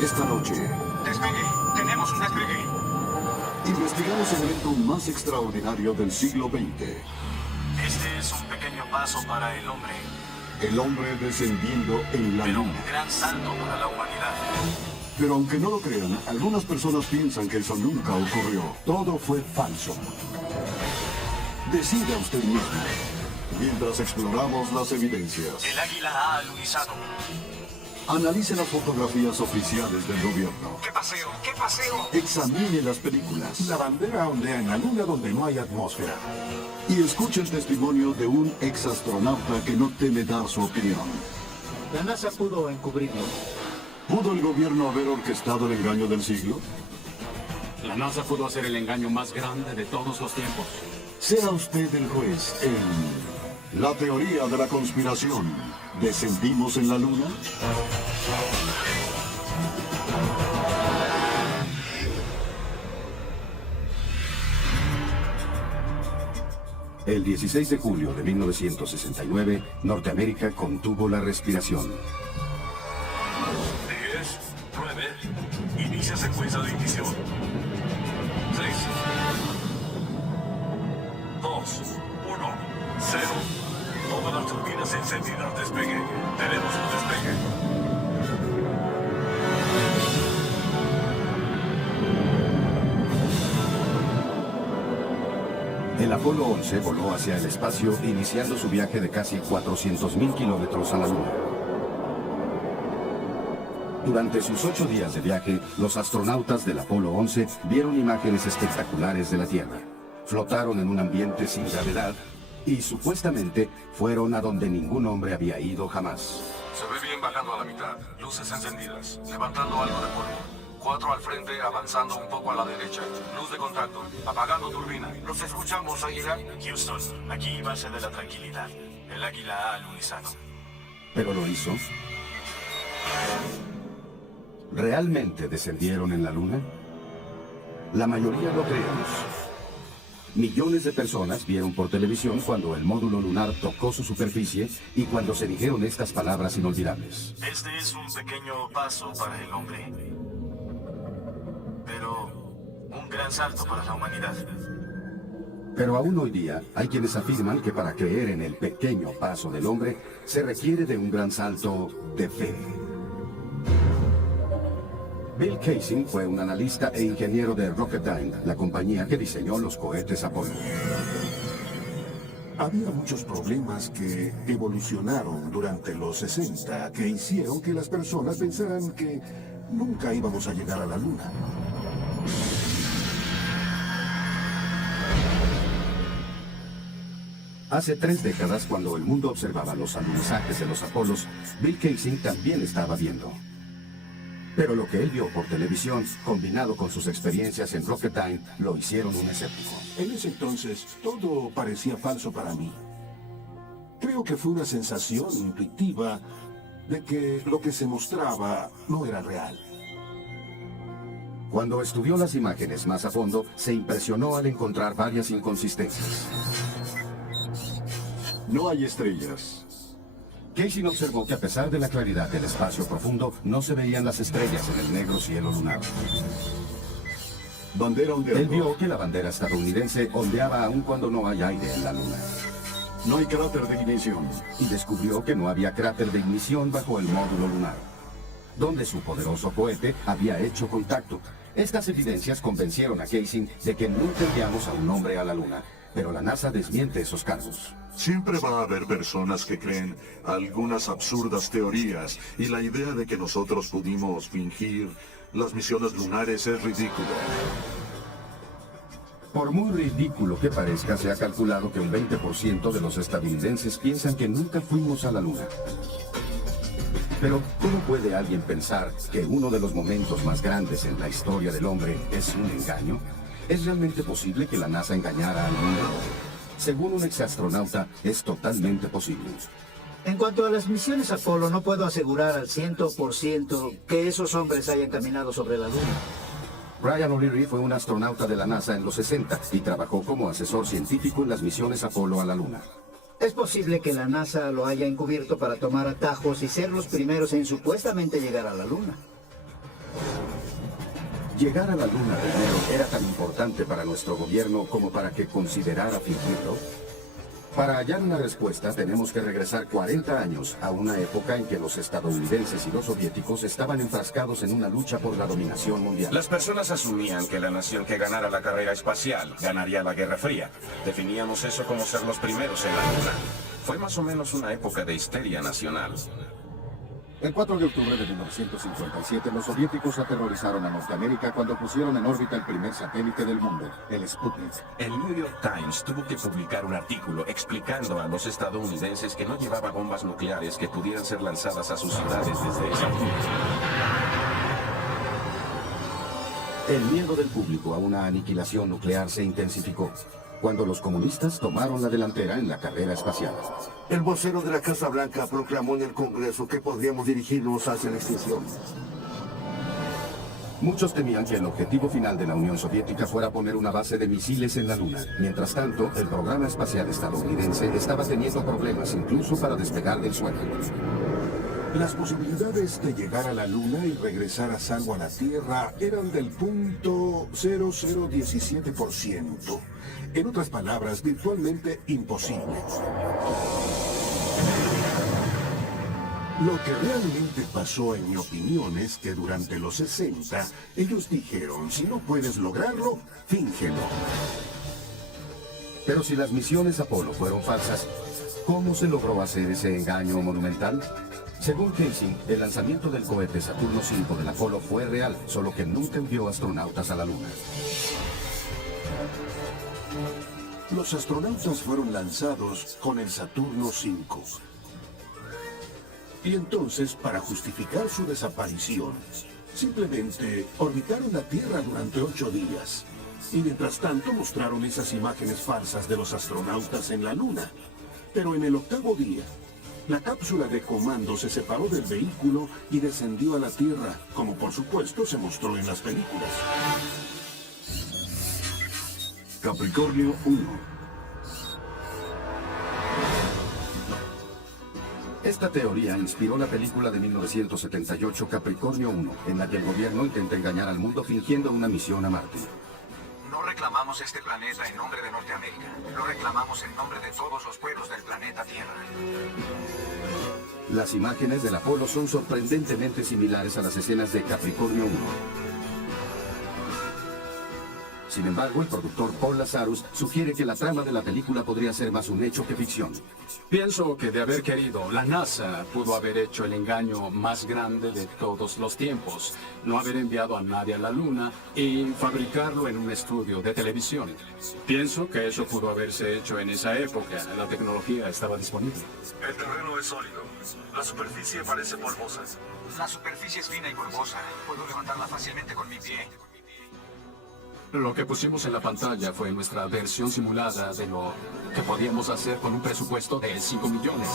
Esta noche, Despegue. Tenemos un despegue. investigamos el evento más extraordinario del siglo XX. Este es un pequeño paso para el hombre, El hombre descendiendo en la pero un luna. gran salto para la humanidad. Pero aunque no lo crean, algunas personas piensan que eso nunca ocurrió. Todo fue falso. Decida usted mismo, mientras exploramos las evidencias. El águila ha alunizado. Analice las fotografías oficiales del gobierno. ¡Qué paseo! ¡Qué paseo! Examine las películas. La bandera ondea en la luna donde no hay atmósfera. Y escuche el testimonio de un exastronauta que no teme dar su opinión. La NASA pudo encubrirlo. ¿Pudo el gobierno haber orquestado el engaño del siglo? La NASA pudo hacer el engaño más grande de todos los tiempos. Sea usted el juez en La teoría de la conspiración. ¿Descendimos en la luna? El 16 de julio de 1969, Norteamérica contuvo la respiración. 10, 9, inicia secuencia de ignición. 6, 2, 1, 0. Todas las turbinas encendidas. Despegue. Tenemos un despegue. El Apolo 11 voló hacia el espacio, iniciando su viaje de casi 400.000 kilómetros a la Luna. Durante sus 8 días de viaje, los astronautas del Apolo 11 vieron imágenes espectaculares de la Tierra. Flotaron en un ambiente sin gravedad y supuestamente fueron a donde ningún hombre había ido jamás. Se ve bien bajando a la mitad. Luces encendidas. Levantando algo de polvo. 4 al frente, avanzando un poco a la derecha. Luz de contacto. Apagando turbina. ¿Los escuchamos, Águila? Houston, aquí base de la tranquilidad. El águila ha alunizado. ¿Pero lo hizo? ¿Realmente descendieron en la Luna? La mayoría lo creemos. Millones de personas vieron por televisión cuando el módulo lunar tocó su superficie y cuando se dijeron estas palabras inolvidables. Este es un pequeño paso para el hombre, pero un gran salto para la humanidad. Pero aún hoy día hay quienes afirman que para creer en el pequeño paso del hombre se requiere de un gran salto de fe. Bill Kaysing fue un analista e ingeniero de Rocketdyne, la compañía que diseñó los cohetes Apolo. Había muchos problemas que evolucionaron durante los 60 que hicieron que las personas pensaran que nunca íbamos a llegar a la Luna. Hace 3 décadas, cuando el mundo observaba los alunizajes de los Apolos, Bill Kaysing también estaba viendo. Pero lo que él vio por televisión, combinado con sus experiencias en Rocketdyne, lo hicieron un escéptico. En ese entonces, todo parecía falso para mí. Creo que fue una sensación intuitiva de que lo que se mostraba no era real. Cuando estudió las imágenes más a fondo, se impresionó al encontrar varias inconsistencias. No hay estrellas. Kaysing observó que a pesar de la claridad del espacio profundo, no se veían las estrellas en el negro cielo lunar. Bandera ondeando. Él vio que la bandera estadounidense ondeaba aun cuando no hay aire en la Luna. No hay cráter de ignición. Y descubrió que no había cráter de ignición bajo el módulo lunar, donde su poderoso cohete había hecho contacto. Estas evidencias convencieron a Kaysing de que nunca enviamos a un hombre a la Luna, pero la NASA desmiente esos cargos. Siempre va a haber personas que creen algunas absurdas teorías y la idea de que nosotros pudimos fingir las misiones lunares es ridículo. Por muy ridículo que parezca, se ha calculado que un 20% de los estadounidenses piensan que nunca fuimos a la Luna. Pero, ¿cómo puede alguien pensar que uno de los momentos más grandes en la historia del hombre es un engaño? ¿Es realmente posible que la NASA engañara al mundo? Según un exastronauta, es totalmente posible. En cuanto a las misiones Apolo, no puedo asegurar al 100% que esos hombres hayan caminado sobre la Luna. Brian O'Leary fue un astronauta de la NASA en los 60 y trabajó como asesor científico en las misiones Apolo a la Luna. Es posible que la NASA lo haya encubierto para tomar atajos y ser los primeros en supuestamente llegar a la Luna. ¿Llegar a la luna primero era tan importante para nuestro gobierno como para que considerara fingirlo? Para hallar una respuesta tenemos que regresar 40 años a una época en que los estadounidenses y los soviéticos estaban enfrascados en una lucha por la dominación mundial. Las personas asumían que la nación que ganara la carrera espacial ganaría la Guerra Fría. Definíamos eso como ser los primeros en la luna. Fue más o menos una época de histeria nacional. El 4 de octubre de 1957, los soviéticos aterrorizaron a Norteamérica cuando pusieron en órbita el primer satélite del mundo, el Sputnik. El New York Times tuvo que publicar un artículo explicando a los estadounidenses que no llevaba bombas nucleares que pudieran ser lanzadas a sus ciudades desde esa altura. El miedo del público a una aniquilación nuclear se intensificó cuando los comunistas tomaron la delantera en la carrera espacial. El vocero de la Casa Blanca proclamó en el Congreso que podríamos dirigirnos hacia la extinción. Muchos temían que el objetivo final de la Unión Soviética fuera poner una base de misiles en la Luna. Mientras tanto, el programa espacial estadounidense estaba teniendo problemas incluso para despegar del suelo. Las posibilidades de llegar a la Luna y regresar a salvo a la Tierra eran del 0.0017%. En otras palabras, virtualmente imposible. Lo que realmente pasó, en mi opinión, es que durante los 60, ellos dijeron, si no puedes lograrlo, fíngelo. Pero si las misiones Apolo fueron falsas, ¿cómo se logró hacer ese engaño monumental? Según Casey, el lanzamiento del cohete Saturno V del Apolo fue real, solo que nunca envió astronautas a la Luna. Los astronautas fueron lanzados con el Saturno V. Y entonces, para justificar su desaparición, simplemente orbitaron la Tierra durante 8 días. Y mientras tanto mostraron esas imágenes falsas de los astronautas en la Luna. Pero en el 8º día, la cápsula de comando se separó del vehículo y descendió a la Tierra, como por supuesto se mostró en las películas. Capricornio 1. Esta teoría inspiró la película de 1978 Capricornio 1, en la que el gobierno intenta engañar al mundo fingiendo una misión a Marte. No reclamamos este planeta en nombre de Norteamérica. Lo reclamamos en nombre de todos los pueblos del planeta Tierra. Las imágenes del Apolo son sorprendentemente similares a las escenas de Capricornio 1. Sin embargo, el productor Paul Lazarus sugiere que la trama de la película podría ser más un hecho que ficción. Pienso que de haber querido, la NASA pudo haber hecho el engaño más grande de todos los tiempos. No haber enviado a nadie a la Luna y fabricarlo en un estudio de televisión. Pienso que eso pudo haberse hecho en esa época. La tecnología estaba disponible. El terreno es sólido. La superficie parece polvosa. La superficie es fina y polvosa. Puedo levantarla fácilmente con mi pie. Lo que pusimos en la pantalla fue nuestra versión simulada de lo que podíamos hacer con un presupuesto de 5 millones.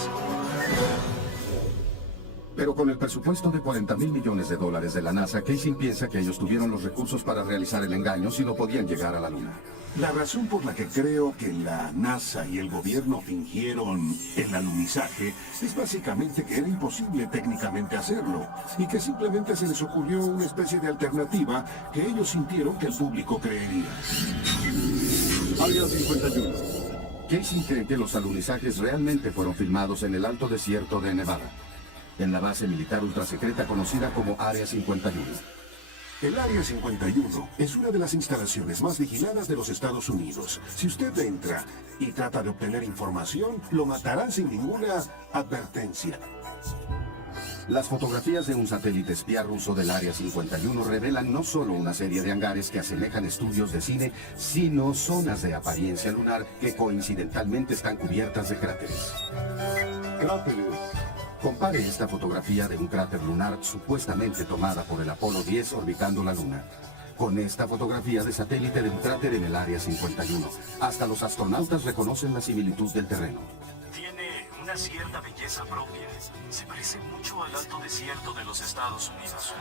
Pero con el presupuesto de $40,000 millones de la NASA, Casey piensa que ellos tuvieron los recursos para realizar el engaño si no podían llegar a la Luna. La razón por la que creo que la NASA y el gobierno fingieron el alunizaje es básicamente que era imposible técnicamente hacerlo y que simplemente se les ocurrió una especie de alternativa que ellos sintieron que el público creería. Área 51. Casey cree que los alunizajes realmente fueron filmados en el alto desierto de Nevada, en la base militar ultrasecreta conocida como Área 51. El Área 51 es una de las instalaciones más vigiladas de los Estados Unidos. Si usted entra y trata de obtener información, lo matarán sin ninguna advertencia. Las fotografías de un satélite espía ruso del Área 51 revelan no solo una serie de hangares que asemejan estudios de cine, sino zonas de apariencia lunar que coincidentalmente están cubiertas de cráteres. Cráteres. Compare esta fotografía de un cráter lunar supuestamente tomada por el Apolo 10 orbitando la Luna con esta fotografía de satélite de un cráter en el Área 51. Hasta los astronautas reconocen la similitud del terreno. Tiene una cierta belleza propia. Se parece mucho al alto desierto de los Estados Unidos.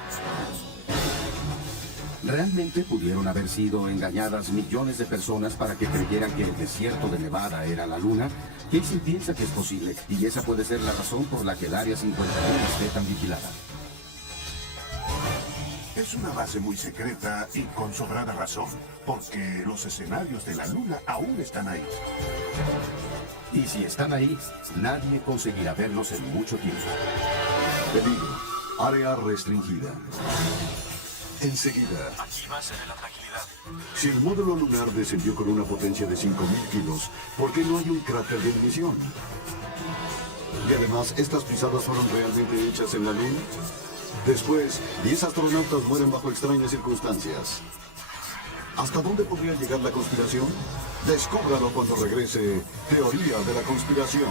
¿Realmente pudieron haber sido engañadas millones de personas para que creyeran que el desierto de Nevada era la Luna? Casey piensa que es posible, y esa puede ser la razón por la que el Área 51 esté tan vigilada. Es una base muy secreta y con sobrada razón, porque los escenarios de la Luna aún están ahí. Y si están ahí, nadie conseguirá verlos en mucho tiempo. Peligro. Área restringida. Enseguida. Aquí base de la tranquilidad. Si el módulo lunar descendió con una potencia de 5.000 kilos, ¿por qué no hay un cráter de ignición? Y además, ¿estas pisadas fueron realmente hechas en la Luna? Después, 10 astronautas mueren bajo extrañas circunstancias. ¿Hasta dónde podría llegar la conspiración? Descúbralo cuando regrese Teoría de la Conspiración.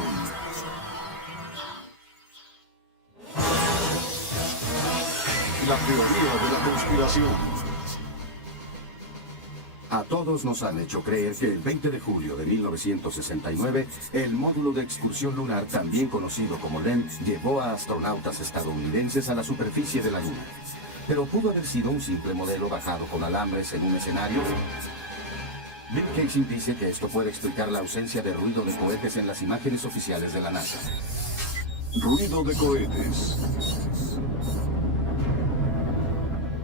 La teoría de la conspiración. A todos nos han hecho creer que el 20 de julio de 1969, el módulo de excursión lunar, también conocido como LEM, llevó a astronautas estadounidenses a la superficie de la Luna. Pero ¿pudo haber sido un simple modelo bajado con alambres en un escenario? Bill Kaysing dice que esto puede explicar la ausencia de ruido de cohetes en las imágenes oficiales de la NASA. Ruido de cohetes.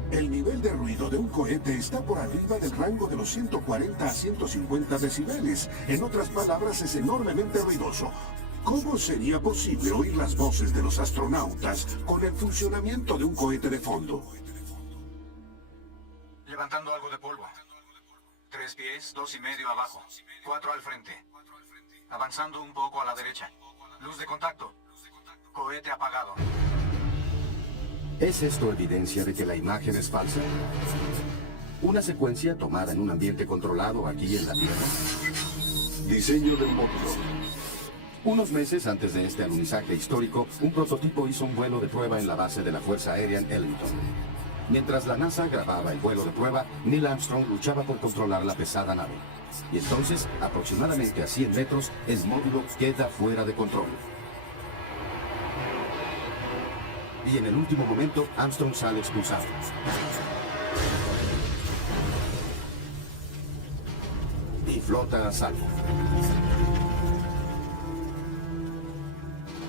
El nivel de ruido de un cohete está por arriba del rango de los 140 a 150 decibeles. En otras palabras, es enormemente ruidoso. ¿Cómo sería posible oír las voces de los astronautas con el funcionamiento de un cohete de fondo? Levantando algo de polvo. 3 pies, 2,5 abajo. 4 al frente. Avanzando un poco a la derecha. Luz de contacto. Cohete apagado. ¿Es esto evidencia de que la imagen es falsa? ¿Una secuencia tomada en un ambiente controlado aquí en la Tierra? Diseño del módulo. Unos meses antes de este alunizaje histórico, un prototipo hizo un vuelo de prueba en la base de la Fuerza Aérea en Ellington. Mientras la NASA grababa el vuelo de prueba, Neil Armstrong luchaba por controlar la pesada nave. Y entonces, aproximadamente a 100 metros, el módulo queda fuera de control. Y en el último momento, Armstrong sale expulsado. Y flota a salvo.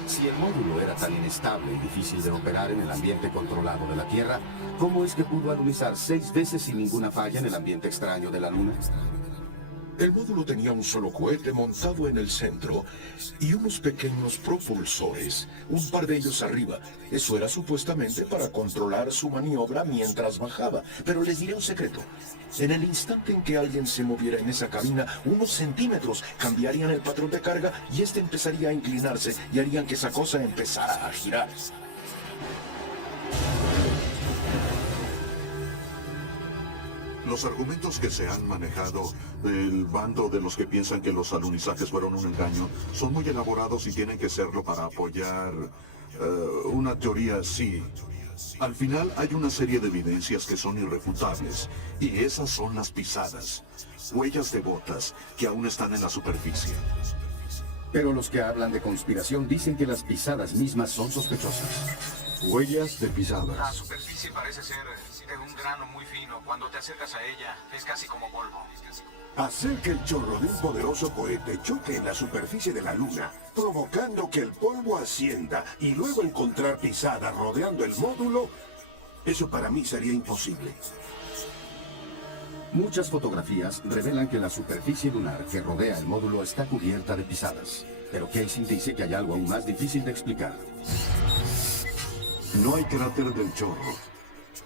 Si el módulo era tan inestable y difícil de operar en el ambiente controlado de la Tierra, ¿cómo es que pudo alunizar 6 veces sin ninguna falla en el ambiente extraño de la Luna? El módulo tenía un solo cohete montado en el centro y unos pequeños propulsores, un par de ellos arriba. Eso era supuestamente para controlar su maniobra mientras bajaba. Pero les diré un secreto. En el instante en que alguien se moviera en esa cabina, unos centímetros cambiarían el patrón de carga y este empezaría a inclinarse y harían que esa cosa empezara a girar. Los argumentos que se han manejado del bando de los que piensan que los alunizajes fueron un engaño son muy elaborados y tienen que serlo para apoyar una teoría así. Al final hay una serie de evidencias que son irrefutables y esas son las pisadas, huellas de botas que aún están en la superficie. Pero los que hablan de conspiración dicen que las pisadas mismas son sospechosas. Huellas de La pisadas. superficie parece ser de un grano muy fino. Cuando te acercas a ella, es casi como polvo. Hacer que el chorro de un poderoso cohete choque en la superficie de la Luna, provocando que el polvo ascienda y luego encontrar pisadas rodeando el módulo, eso para mí sería imposible. Muchas fotografías revelan que la superficie lunar que rodea el módulo está cubierta de pisadas. Pero Kaysing dice que hay algo aún más difícil de explicar. No hay cráter del chorro.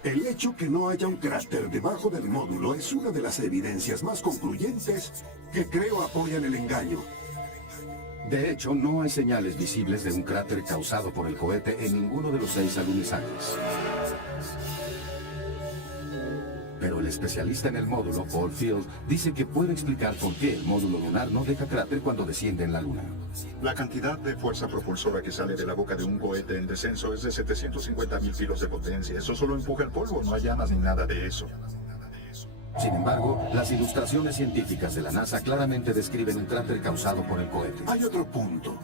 El hecho que no haya un cráter debajo del módulo es una de las evidencias más concluyentes que creo apoyan el engaño. De hecho, no hay señales visibles de un cráter causado por el cohete en ninguno de los 6 alunizajes. Pero el especialista en el módulo, Paul Field, dice que puede explicar por qué el módulo lunar no deja cráter cuando desciende en la Luna. La cantidad de fuerza propulsora que sale de la boca de un cohete en descenso es de 750.000 kilos de potencia. Eso solo empuja el polvo, no hay llamas ni nada de eso. Sin embargo, las ilustraciones científicas de la NASA claramente describen un cráter causado por el cohete. Hay otro punto.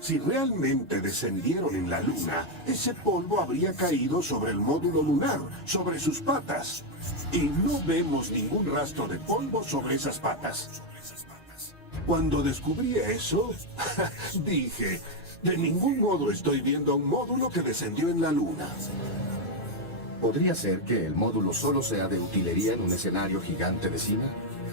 Si realmente descendieron en la Luna, ese polvo habría caído sobre el módulo lunar, sobre sus patas. Y no vemos ningún rastro de polvo sobre esas patas. Cuando descubrí eso, dije, de ningún modo estoy viendo un módulo que descendió en la Luna. ¿Podría ser que el módulo solo sea de utilería en un escenario gigante de cine?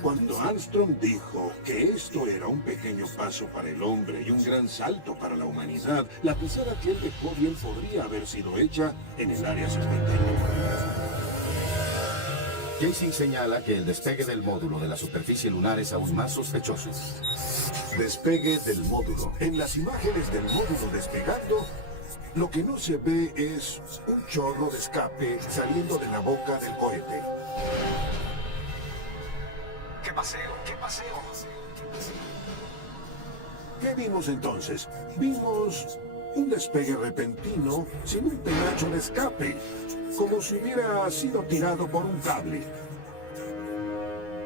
Cuando Armstrong dijo que esto era un pequeño paso para el hombre y un gran salto para la humanidad, la pisada que él dejó bien podría haber sido hecha en el Área 51. Casey señala que el despegue del módulo de la superficie lunar es aún más sospechoso. Despegue del módulo. En las imágenes del módulo despegando, lo que no se ve es un chorro de escape saliendo de la boca del cohete. ¡Qué paseo! ¡Qué paseo! ¿Qué vimos entonces? Vimos un despegue repentino sin un penacho de escape, como si hubiera sido tirado por un cable.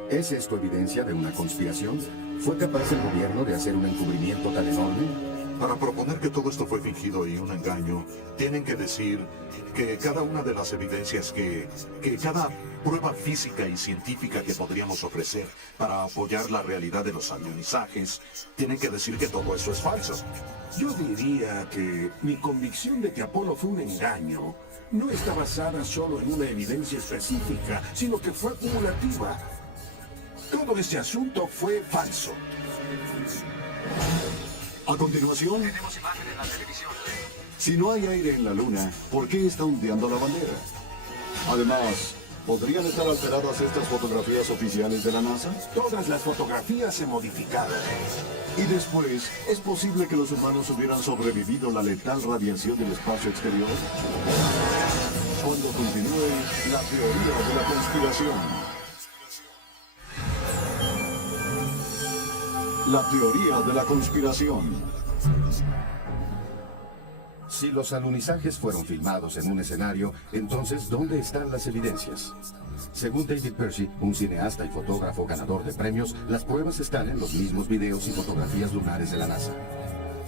¿Es esto evidencia de una conspiración? ¿Fue capaz el gobierno de hacer un encubrimiento tan enorme? Para proponer que todo esto fue fingido y un engaño, tienen que decir que cada una de las evidencias que cada prueba física y científica que podríamos ofrecer para apoyar la realidad de los alunizajes, tienen que decir que todo eso es falso. Yo diría que mi convicción de que Apolo fue un engaño no está basada solo en una evidencia específica, sino que fue acumulativa. Todo este asunto fue falso. A continuación, Tenemos imagen en la televisión. si no hay aire en la luna, ¿por qué está ondeando la bandera? Además, ¿podrían estar alteradas estas fotografías oficiales de la NASA? Todas las fotografías se modificaron. Y después, ¿es posible que los humanos hubieran sobrevivido la letal radiación del espacio exterior? Cuando continúe la teoría de la conspiración. La teoría de la conspiración. Si los alunizajes fueron filmados en un escenario, entonces, ¿dónde están las evidencias? Según David Percy, un cineasta y fotógrafo ganador de premios, las pruebas están en los mismos videos y fotografías lunares de la NASA.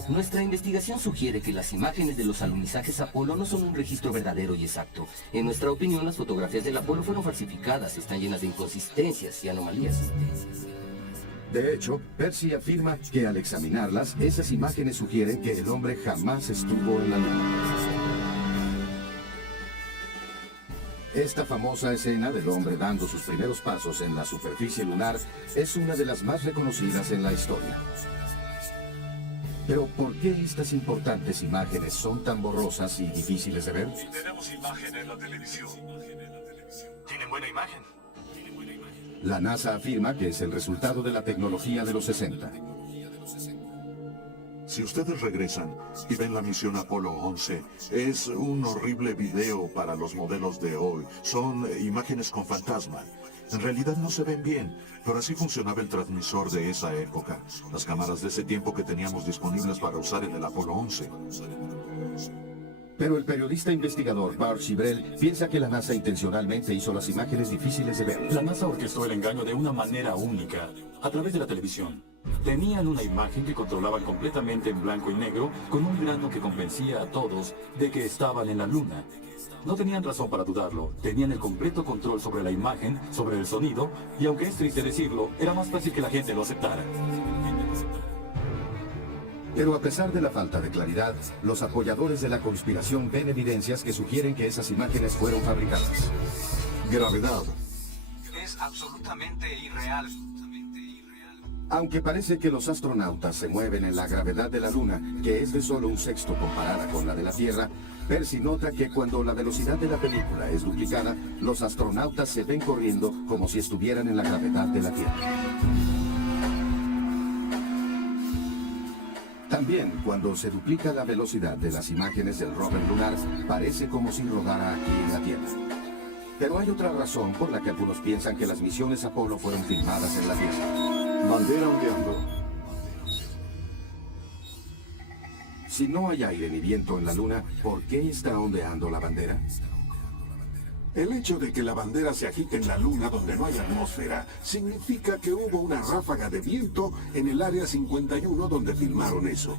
Nuestra investigación sugiere que las imágenes de los alunizajes Apolo no son un registro verdadero y exacto. En nuestra opinión, las fotografías del Apolo fueron falsificadas, están llenas de inconsistencias y anomalías. De hecho, Percy afirma que al examinarlas, esas imágenes sugieren que el hombre jamás estuvo en la Luna. Esta famosa escena del hombre dando sus primeros pasos en la superficie lunar es una de las más reconocidas en la historia. Pero, ¿por qué estas importantes imágenes son tan borrosas y difíciles de ver? Tenemos imagen en la televisión. Tienen buena imagen. La NASA afirma que es el resultado de la tecnología de los 60. Si ustedes regresan y ven la misión Apolo 11, es un horrible video para los modelos de hoy. Son imágenes con fantasma. En realidad no se ven bien, pero así funcionaba el transmisor de esa época. Las cámaras de ese tiempo que teníamos disponibles para usar en el Apolo 11. Pero el periodista investigador Bart Chibrel piensa que la NASA intencionalmente hizo las imágenes difíciles de ver. La NASA orquestó el engaño de una manera única, a través de la televisión. Tenían una imagen que controlaban completamente en blanco y negro, con un grano que convencía a todos de que estaban en la Luna. No tenían razón para dudarlo, tenían el completo control sobre la imagen, sobre el sonido, y aunque es triste decirlo, era más fácil que la gente lo aceptara. Pero a pesar de la falta de claridad, los apoyadores de la conspiración ven evidencias que sugieren que esas imágenes fueron fabricadas. Gravedad. Es absolutamente irreal. Aunque parece que los astronautas se mueven en la gravedad de la Luna, que es de solo un sexto comparada con la de la Tierra, Percy nota que cuando la velocidad de la película es duplicada, los astronautas se ven corriendo como si estuvieran en la gravedad de la Tierra. También, cuando se duplica la velocidad de las imágenes del rover lunar, parece como si rodara aquí en la Tierra. Pero hay otra razón por la que algunos piensan que las misiones Apolo fueron filmadas en la Tierra. Bandera ondeando. Si no hay aire ni viento en la Luna, ¿por qué está ondeando la bandera? El hecho de que la bandera se agite en la Luna donde no hay atmósfera significa que hubo una ráfaga de viento en el Área 51 donde filmaron eso.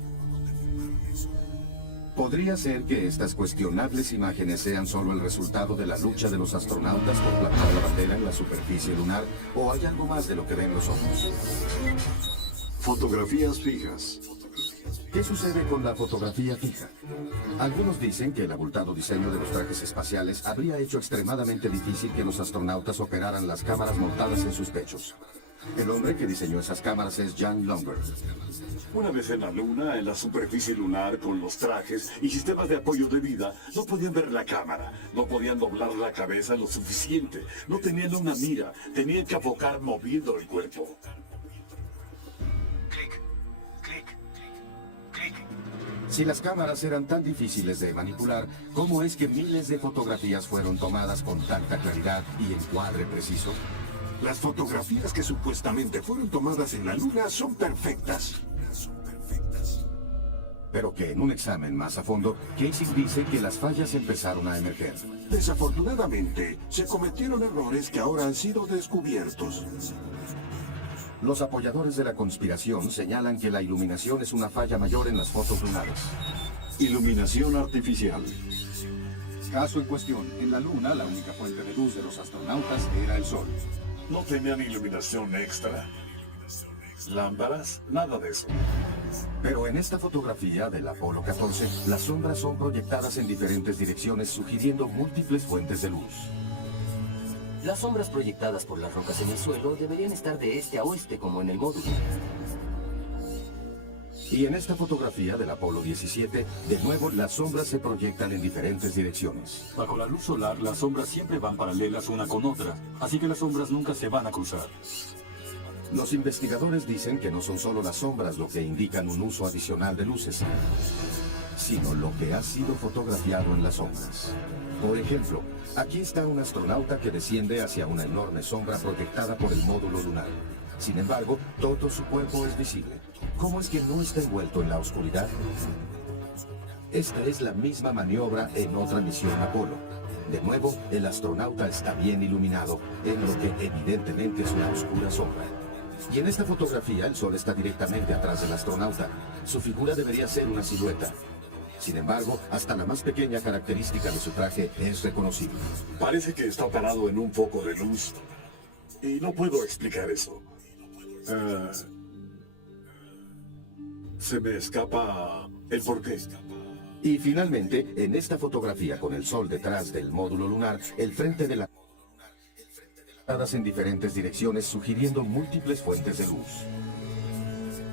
¿Podría ser que estas cuestionables imágenes sean solo el resultado de la lucha de los astronautas por plantar la bandera en la superficie lunar? ¿O hay algo más de lo que ven los ojos? Fotografías fijas. ¿Qué sucede con la fotografía fija? Algunos dicen que el abultado diseño de los trajes espaciales habría hecho extremadamente difícil que los astronautas operaran las cámaras montadas en sus pechos. El hombre que diseñó esas cámaras es Jan Longer. Una vez en la Luna, en la superficie lunar, con los trajes y sistemas de apoyo de vida, no podían ver la cámara, no podían doblar la cabeza lo suficiente, no tenían una mira, tenían que enfocar moviendo el cuerpo. Si las cámaras eran tan difíciles de manipular, ¿cómo es que miles de fotografías fueron tomadas con tanta claridad y encuadre preciso? Las fotografías que supuestamente fueron tomadas en la Luna son perfectas. Pero que en un examen más a fondo, Casey dice que las fallas empezaron a emerger. Desafortunadamente, se cometieron errores que ahora han sido descubiertos. Los apoyadores de la conspiración señalan que la iluminación es una falla mayor en las fotos lunares. Iluminación artificial. Caso en cuestión, en la Luna la única fuente de luz de los astronautas era el Sol. No tenían iluminación extra. Lámparas, nada de eso. Pero en esta fotografía del Apolo 14, las sombras son proyectadas en diferentes direcciones, sugiriendo múltiples fuentes de luz. Las sombras proyectadas por las rocas en el suelo deberían estar de este a oeste como en el módulo. Y en esta fotografía del Apolo 17, de nuevo las sombras se proyectan en diferentes direcciones. Bajo la luz solar, las sombras siempre van paralelas una con otra, así que las sombras nunca se van a cruzar. Los investigadores dicen que no son solo las sombras lo que indican un uso adicional de luces, sino lo que ha sido fotografiado en las sombras. Por ejemplo, aquí está un astronauta que desciende hacia una enorme sombra proyectada por el módulo lunar. Sin embargo, todo su cuerpo es visible. ¿Cómo es que no está envuelto en la oscuridad? Esta es la misma maniobra en otra misión Apolo. De nuevo, el astronauta está bien iluminado, en lo que evidentemente es una oscura sombra. Y en esta fotografía, el Sol está directamente atrás del astronauta. Su figura debería ser una silueta. Sin embargo, hasta la más pequeña característica de su traje es reconocible. Parece que está parado en un foco de luz. Y no puedo explicar eso. Se me escapa el porqué. Y finalmente, en esta fotografía con el Sol detrás del módulo lunar, el frente de la en diferentes direcciones, sugiriendo múltiples fuentes de luz.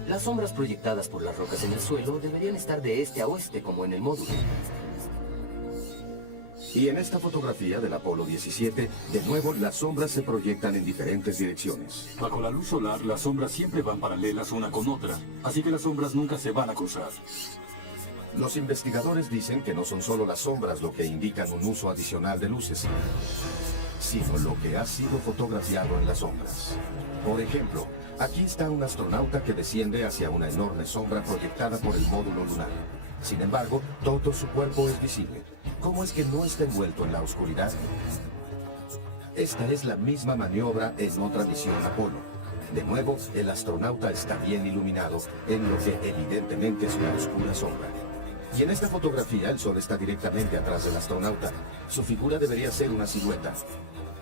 Las sombras proyectadas por las rocas en el suelo deberían estar de este a oeste como en el módulo. Y en esta fotografía del Apolo 17, de nuevo las sombras se proyectan en diferentes direcciones. Bajo la luz solar, las sombras siempre van paralelas una con otra, así que las sombras nunca se van a cruzar. Los investigadores dicen que no son solo las sombras lo que indican un uso adicional de luces, sino lo que ha sido fotografiado en las sombras. Por ejemplo, aquí está un astronauta que desciende hacia una enorme sombra proyectada por el módulo lunar. Sin embargo, todo su cuerpo es visible. ¿Cómo es que no está envuelto en la oscuridad? Esta es la misma maniobra en otra misión Apolo. De nuevo, el astronauta está bien iluminado, en lo que evidentemente es una oscura sombra. Y en esta fotografía, el Sol está directamente atrás del astronauta. Su figura debería ser una silueta.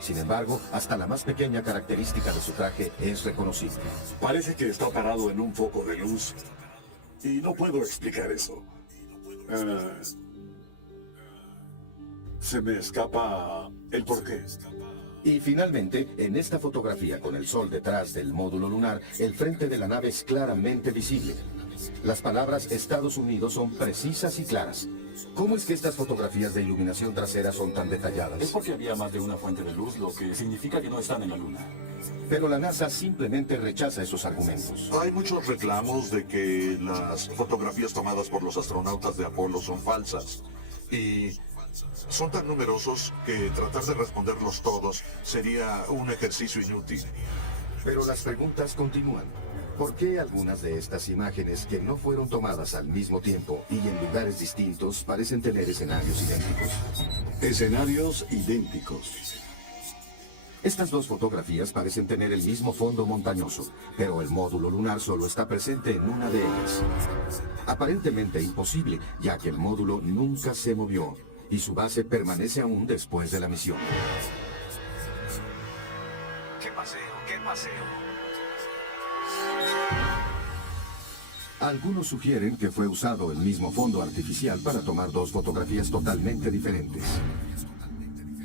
Sin embargo, hasta la más pequeña característica de su traje es reconocible. Parece que está parado en un foco de luz. Y no puedo explicar eso. Se me escapa el porqué. Y finalmente, en esta fotografía con el Sol detrás del módulo lunar, el frente de la nave es claramente visible. Las palabras Estados Unidos son precisas y claras. ¿Cómo es que estas fotografías de iluminación trasera son tan detalladas? Es porque había más de una fuente de luz, lo que significa que no están en la Luna. Pero la NASA simplemente rechaza esos argumentos. Hay muchos reclamos de que las fotografías tomadas por los astronautas de Apolo son falsas. Y son tan numerosos que tratar de responderlos todos sería un ejercicio inútil. Pero las preguntas continúan. ¿Por qué algunas de estas imágenes que no fueron tomadas al mismo tiempo y en lugares distintos parecen tener escenarios idénticos? Escenarios idénticos. Estas dos fotografías parecen tener el mismo fondo montañoso, pero el módulo lunar solo está presente en una de ellas. Aparentemente imposible, ya que el módulo nunca se movió y su base permanece aún después de la misión. ¡Qué paseo, qué paseo! Algunos sugieren que fue usado el mismo fondo artificial para tomar dos fotografías totalmente diferentes.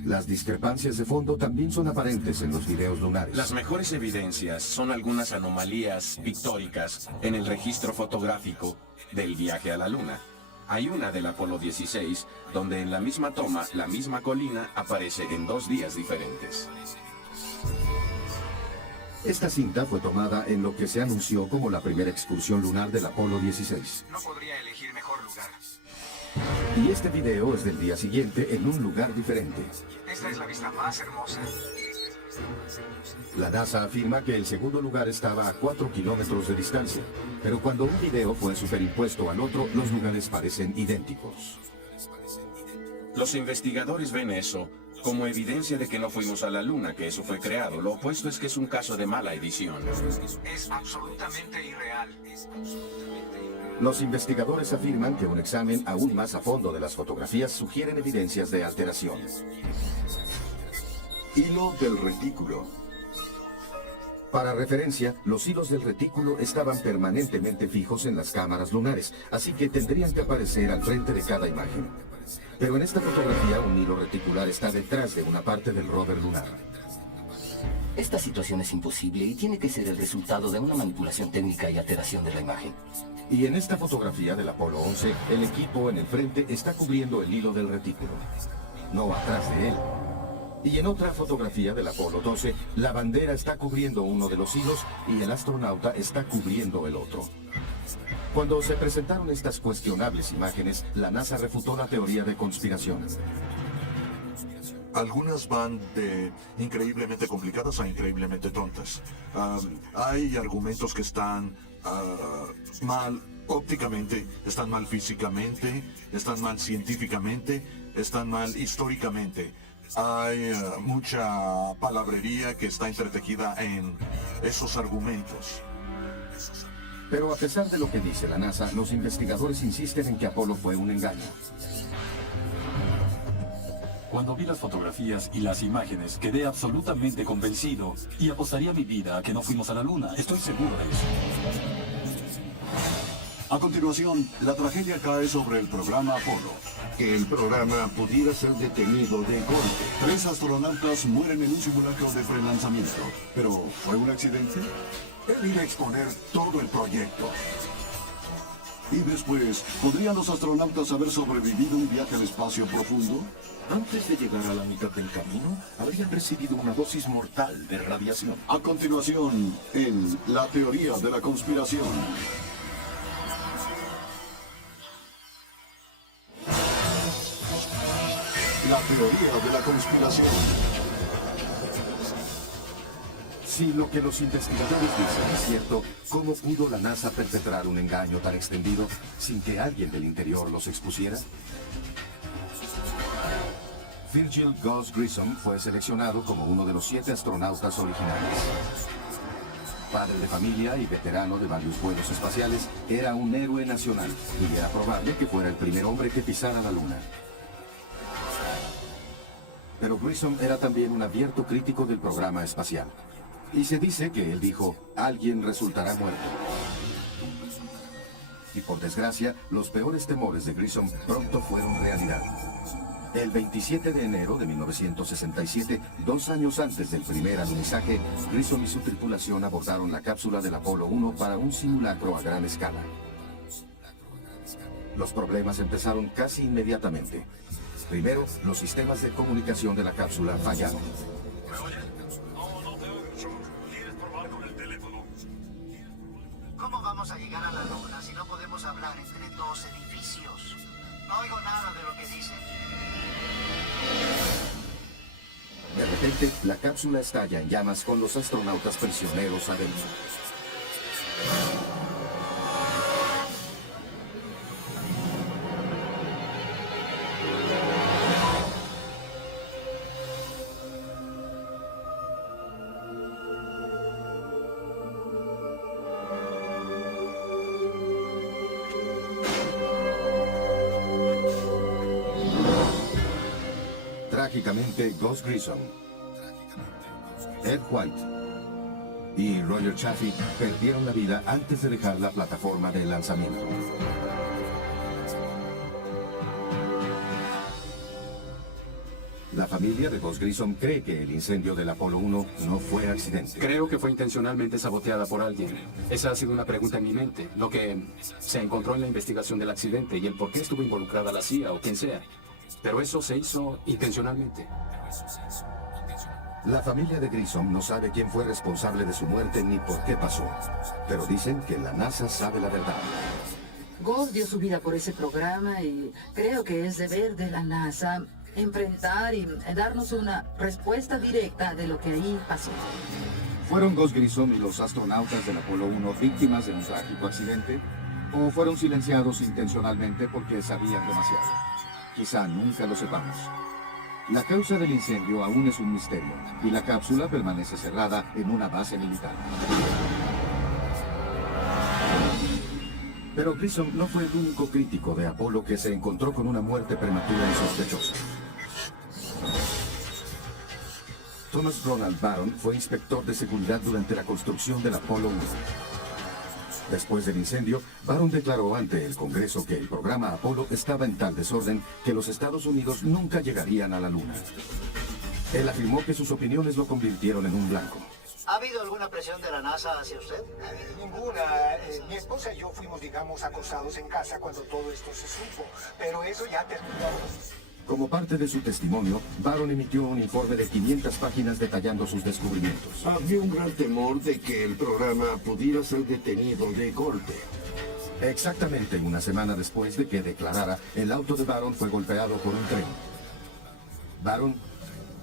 Las discrepancias de fondo también son aparentes en los videos lunares. Las mejores evidencias son algunas anomalías pictóricas en el registro fotográfico del viaje a la Luna. Hay una del Apolo 16, donde en la misma toma, la misma colina aparece en 2 días diferentes. Esta cinta fue tomada en lo que se anunció como la primera excursión lunar del Apolo 16. No podría elegir mejor lugar. Y este video es del día siguiente en un lugar diferente. Esta es la vista más hermosa. La NASA afirma que el segundo lugar estaba a 4 kilómetros de distancia, pero cuando un video fue superimpuesto al otro, los lugares parecen idénticos. Los investigadores ven eso como evidencia de que no fuimos a la Luna, que eso fue creado. Lo opuesto es que es un caso de mala edición. Es absolutamente irreal. Los investigadores afirman que un examen aún más a fondo de las fotografías sugieren evidencias de alteración. Hilo del retículo. Para referencia, los hilos del retículo estaban permanentemente fijos en las cámaras lunares, así que tendrían que aparecer al frente de cada imagen. Pero en esta fotografía, un hilo reticular está detrás de una parte del rover lunar. Esta situación es imposible y tiene que ser el resultado de una manipulación técnica y alteración de la imagen. Y en esta fotografía del Apolo 11, el equipo en el frente está cubriendo el hilo del retículo, no atrás de él. Y en otra fotografía del Apolo 12, la bandera está cubriendo uno de los hilos y el astronauta está cubriendo el otro. Cuando se presentaron estas cuestionables imágenes, la NASA refutó la teoría de conspiración. Algunas van de increíblemente complicadas a increíblemente tontas. Hay argumentos que están mal ópticamente, están mal físicamente, están mal científicamente, están mal históricamente. Hay mucha palabrería que está entretejida en esos argumentos. Pero a pesar de lo que dice la NASA, los investigadores insisten en que Apolo fue un engaño. Cuando vi las fotografías y las imágenes, quedé absolutamente convencido y apostaría mi vida a que no fuimos a la Luna. Estoy seguro de eso. A continuación, la tragedia cae sobre el programa Apolo. Que el programa pudiera ser detenido de golpe. 3 astronautas mueren en un simulacro de prelanzamiento. ¿Pero fue un accidente? Él iba a exponer todo el proyecto. Y después, ¿podrían los astronautas haber sobrevivido un viaje al espacio profundo? Antes de llegar a la mitad del camino, habrían recibido una dosis mortal de radiación. A continuación, en La teoría de la conspiración. La teoría de la conspiración. Si lo que los investigadores dicen es cierto, ¿cómo pudo la NASA perpetrar un engaño tan extendido sin que alguien del interior los expusiera? Virgil Gus Grissom fue seleccionado como uno de los 7 astronautas originales. Padre de familia y veterano de varios vuelos espaciales, era un héroe nacional y era probable que fuera el primer hombre que pisara la Luna. Pero Grissom era también un abierto crítico del programa espacial. Y se dice que él dijo, alguien resultará muerto. Y por desgracia, los peores temores de Grissom pronto fueron realidad. El 27 de enero de 1967, 2 años antes del primer alunizaje, Grissom y su tripulación abordaron la cápsula del Apolo 1 para un simulacro a gran escala. Los problemas empezaron casi inmediatamente. Primero, los sistemas de comunicación de la cápsula fallaron. ¿Cómo vamos a llegar a la Luna si no podemos hablar entre 2 edificios? No oigo nada de lo que dicen. De repente, la cápsula estalla en llamas con los astronautas prisioneros adentro. Trágicamente, Gus Grissom, Ed White y Roger Chaffee perdieron la vida antes de dejar la plataforma de lanzamiento. La familia de Gus Grissom cree que el incendio del Apolo 1 no fue accidente. Creo que fue intencionalmente saboteada por alguien. Esa ha sido una pregunta en mi mente. Lo que se encontró en la investigación del accidente y el por qué estuvo involucrada la CIA o quien sea. Pero eso se hizo intencionalmente. La familia de Grissom no sabe quién fue responsable de su muerte ni por qué pasó. Pero dicen que la NASA sabe la verdad. Gus dio su vida por ese programa y creo que es deber de la NASA enfrentar y darnos una respuesta directa de lo que ahí pasó. ¿Fueron Gus Grissom y los astronautas del Apolo 1 víctimas de un trágico accidente? ¿O fueron silenciados intencionalmente porque sabían demasiado? Quizá nunca lo sepamos. La causa del incendio aún es un misterio, y la cápsula permanece cerrada en una base militar. Pero Grissom no fue el único crítico de Apolo que se encontró con una muerte prematura y sospechosa. Thomas Ronald Barron fue inspector de seguridad durante la construcción del Apolo 1. Después del incendio, Barron declaró ante el Congreso que el programa Apolo estaba en tal desorden que los Estados Unidos nunca llegarían a la Luna. Él afirmó que sus opiniones lo convirtieron en un blanco. ¿Ha habido alguna presión de la NASA hacia usted? Ninguna. Mi esposa y yo fuimos, digamos, acosados en casa cuando todo esto se supo. Pero eso ya terminó. Como parte de su testimonio, Barron emitió un informe de 500 páginas detallando sus descubrimientos. Había un gran temor de que el programa pudiera ser detenido de golpe. Exactamente una semana después de que declarara, el auto de Barron fue golpeado por un tren. Barron,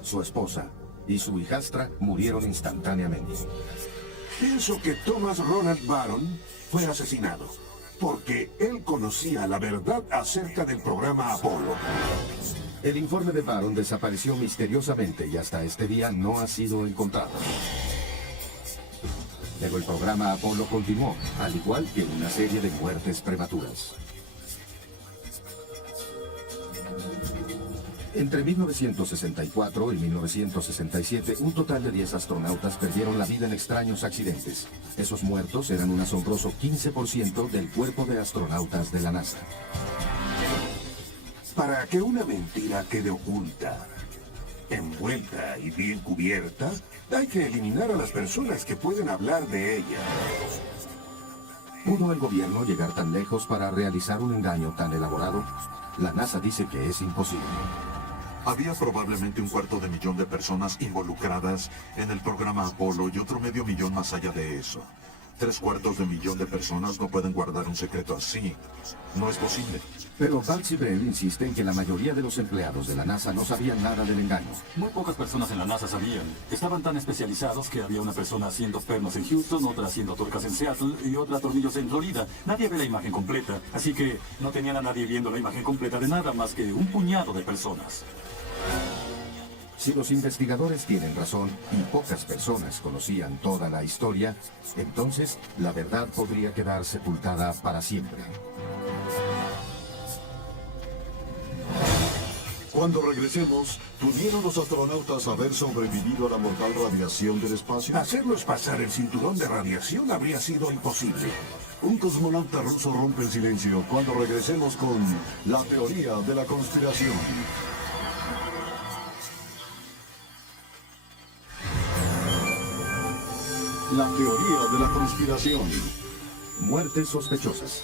su esposa y su hijastra murieron instantáneamente. Pienso que Thomas Ronald Barron fue asesinado, porque él conocía la verdad acerca del programa Apolo. El informe de Barron desapareció misteriosamente y hasta este día no ha sido encontrado. Pero el programa Apolo continuó, al igual que una serie de muertes prematuras. Entre 1964 y 1967, un total de 10 astronautas perdieron la vida en extraños accidentes. Esos muertos eran un asombroso 15% del cuerpo de astronautas de la NASA. Para que una mentira quede oculta, envuelta y bien cubierta, hay que eliminar a las personas que pueden hablar de ella. ¿Pudo el gobierno llegar tan lejos para realizar un engaño tan elaborado? La NASA dice que es imposible. Había probablemente 250.000 de personas involucradas en el programa Apolo y otro 500.000 más allá de eso. 250.000 de personas no pueden guardar un secreto así. No es posible. Pero Baltz y Bell insisten que la mayoría de los empleados de la NASA no sabían nada del engaño. Muy pocas personas en la NASA sabían. Estaban tan especializados que había una persona haciendo pernos en Houston, otra haciendo tuercas en Seattle y otra tornillos en Florida. Nadie ve la imagen completa, así que no tenían a nadie viendo la imagen completa de nada más que un puñado de personas. Si los investigadores tienen razón y pocas personas conocían toda la historia, entonces la verdad podría quedar sepultada para siempre. Cuando regresemos, ¿pudieron los astronautas haber sobrevivido a la mortal radiación del espacio? Hacerlos pasar el cinturón de radiación habría sido imposible. Un cosmonauta ruso rompe el silencio cuando regresemos con la teoría de la conspiración. La teoría de la conspiración. Muertes sospechosas,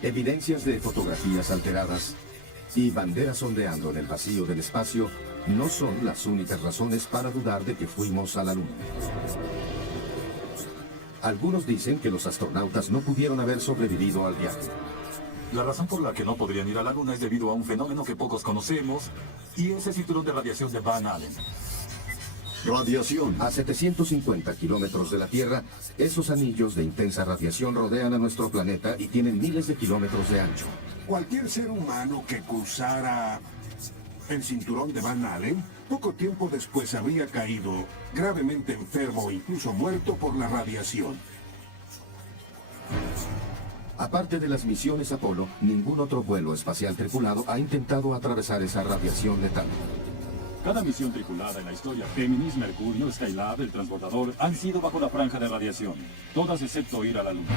evidencias de fotografías alteradas y banderas ondeando en el vacío del espacio no son las únicas razones para dudar de que fuimos a la Luna. Algunos dicen que los astronautas no pudieron haber sobrevivido al viaje. La razón por la que no podrían ir a la Luna es debido a un fenómeno que pocos conocemos, y es el cinturón de radiación de Van Allen. Radiación. A 750 kilómetros de la Tierra, esos anillos de intensa radiación rodean a nuestro planeta y tienen miles de kilómetros de ancho. Cualquier ser humano que cruzara el cinturón de Van Allen, poco tiempo después habría caído gravemente enfermo o incluso muerto por la radiación. Aparte de las misiones Apolo, ningún otro vuelo espacial tripulado ha intentado atravesar esa radiación letal. Cada misión tripulada en la historia, Géminis, Mercurio, Skylab, el transportador, han sido bajo la franja de radiación. Todas excepto ir a la Luna.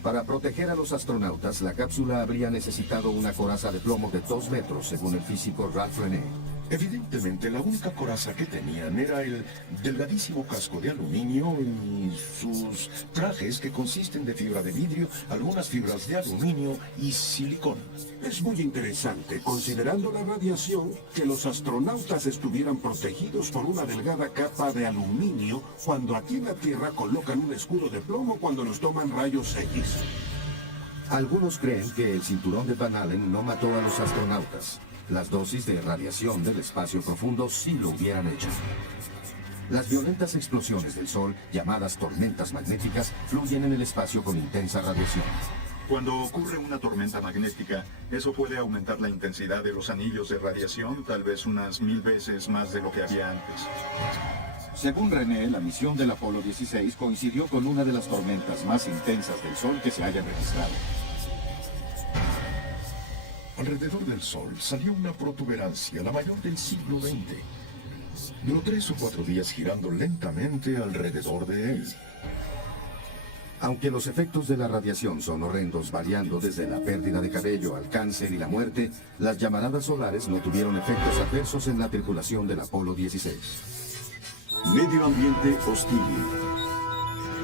Para proteger a los astronautas, la cápsula habría necesitado una coraza de plomo de 2 metros, según el físico Ralph René. Evidentemente, la única coraza que tenían era el delgadísimo casco de aluminio y sus trajes que consisten de fibra de vidrio, algunas fibras de aluminio y silicón. Es muy interesante, considerando la radiación, que los astronautas estuvieran protegidos por una delgada capa de aluminio cuando aquí en la Tierra colocan un escudo de plomo cuando nos toman rayos X. Algunos creen que el cinturón de Van Allen no mató a los astronautas. Las dosis de radiación del espacio profundo sí lo hubieran hecho. Las violentas explosiones del Sol, llamadas tormentas magnéticas, fluyen en el espacio con intensa radiación. Cuando ocurre una tormenta magnética, eso puede aumentar la intensidad de los anillos de radiación, tal vez unas 1000 veces más de lo que había antes. Según René, la misión del Apolo 16 coincidió con una de las tormentas más intensas del Sol que se hayan registrado. Alrededor del Sol salió una protuberancia, la mayor del siglo XX. Duró 3 o 4 días girando lentamente alrededor de él. Aunque los efectos de la radiación son horrendos, variando desde la pérdida de cabello al cáncer y la muerte, las llamaradas solares no tuvieron efectos adversos en la tripulación del Apolo 16. Medio ambiente hostil.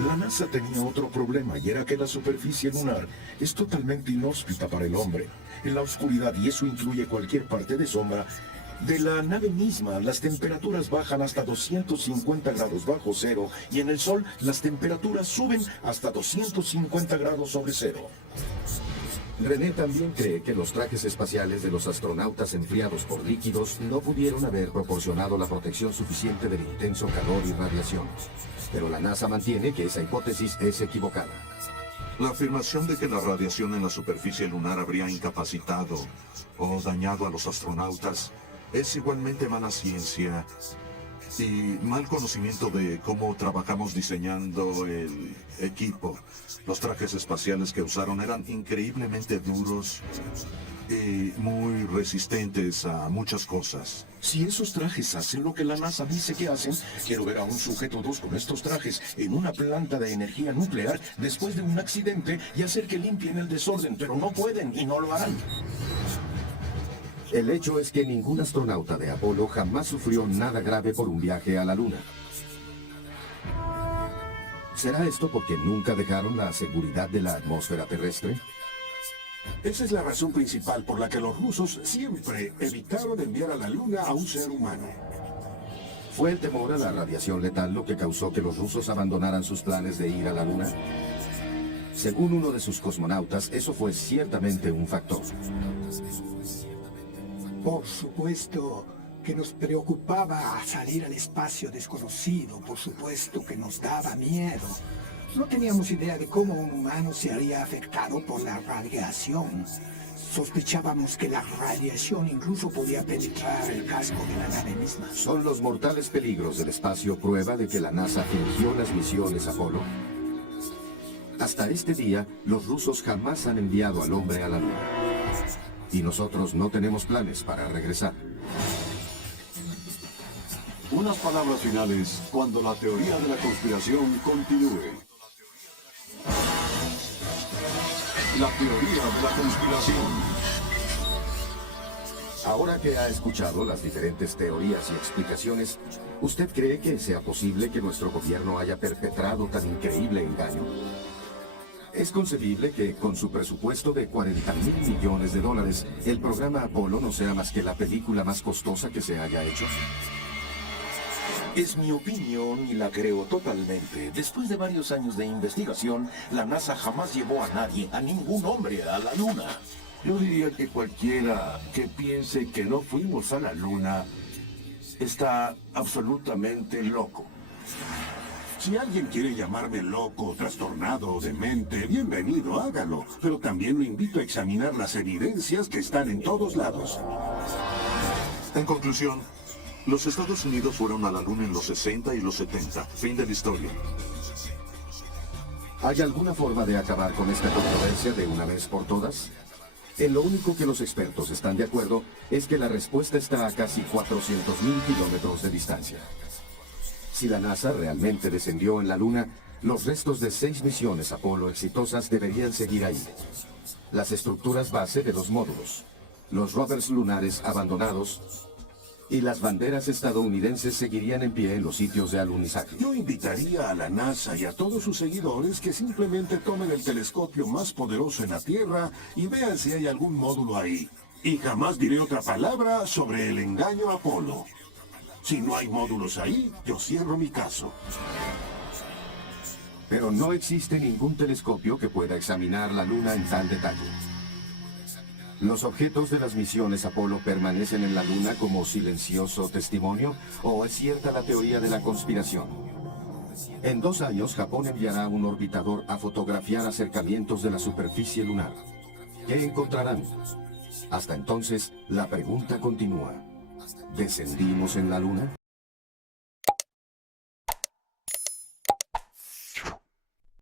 La NASA tenía otro problema y era que la superficie lunar es totalmente inhóspita para el hombre. En la oscuridad, y eso incluye cualquier parte de sombra, de la nave misma, las temperaturas bajan hasta 250 grados bajo cero y en el Sol las temperaturas suben hasta 250 grados sobre cero. René también cree que los trajes espaciales de los astronautas enfriados por líquidos no pudieron haber proporcionado la protección suficiente del intenso calor y radiación. Pero la NASA mantiene que esa hipótesis es equivocada. La afirmación de que la radiación en la superficie lunar habría incapacitado o dañado a los astronautas es igualmente mala ciencia y mal conocimiento de cómo trabajamos diseñando el equipo. Los trajes espaciales que usaron eran increíblemente duros y muy resistentes a muchas cosas. Si esos trajes hacen lo que la NASA dice que hacen, quiero ver a un sujeto 2 con estos trajes en una planta de energía nuclear después de un accidente y hacer que limpien el desorden, pero no pueden y no lo harán. El hecho es que ningún astronauta de Apolo jamás sufrió nada grave por un viaje a la Luna. ¿Será esto porque nunca dejaron la seguridad de la atmósfera terrestre? Esa es la razón principal por la que los rusos siempre evitaron enviar a la Luna a un ser humano. ¿Fue el temor a la radiación letal lo que causó que los rusos abandonaran sus planes de ir a la Luna? Según uno de sus cosmonautas, eso fue ciertamente un factor. Por supuesto que nos preocupaba salir al espacio desconocido, por supuesto que nos daba miedo. No teníamos idea de cómo un humano se haría afectado por la radiación. Sospechábamos que la radiación incluso podía penetrar el casco de la nave misma. ¿Son los mortales peligros del espacio prueba de que la NASA fingió las misiones Apolo? Hasta este día, los rusos jamás han enviado al hombre a la Luna. Y nosotros no tenemos planes para regresar. Unas palabras finales cuando la teoría de la conspiración continúe. La teoría de la conspiración. Ahora que ha escuchado las diferentes teorías y explicaciones, ¿usted cree que sea posible que nuestro gobierno haya perpetrado tan increíble engaño? ¿Es concebible que, con su presupuesto de $40,000 millones, el programa Apolo no sea más que la película más costosa que se haya hecho? Es mi opinión y la creo totalmente. Después de varios años de investigación, la NASA jamás llevó a nadie, a ningún hombre, a la Luna. Yo diría que cualquiera que piense que no fuimos a la Luna está absolutamente loco. Si alguien quiere llamarme loco, trastornado o demente, bienvenido, hágalo. Pero también lo invito a examinar las evidencias que están en todos lados. En conclusión, los Estados Unidos fueron a la Luna en los 60 y los 70. Fin de la historia. ¿Hay alguna forma de acabar con esta controversia de una vez por todas? En lo único que los expertos están de acuerdo es que la respuesta está a casi 400.000 kilómetros de distancia. Si la NASA realmente descendió en la Luna, los restos de 6 misiones Apolo exitosas deberían seguir ahí. Las estructuras base de los módulos, los rovers lunares abandonados y las banderas estadounidenses seguirían en pie en los sitios de alunizaje. Yo invitaría a la NASA y a todos sus seguidores que simplemente tomen el telescopio más poderoso en la Tierra y vean si hay algún módulo ahí. Y jamás diré otra palabra sobre el engaño Apolo. Si no hay módulos ahí, yo cierro mi caso. Pero no existe ningún telescopio que pueda examinar la Luna en tal detalle. ¿Los objetos de las misiones Apolo permanecen en la Luna como silencioso testimonio? ¿O es cierta la teoría de la conspiración? En 2 años, Japón enviará un orbitador a fotografiar acercamientos de la superficie lunar. ¿Qué encontrarán? Hasta entonces, la pregunta continúa. ¿Descendimos en la Luna?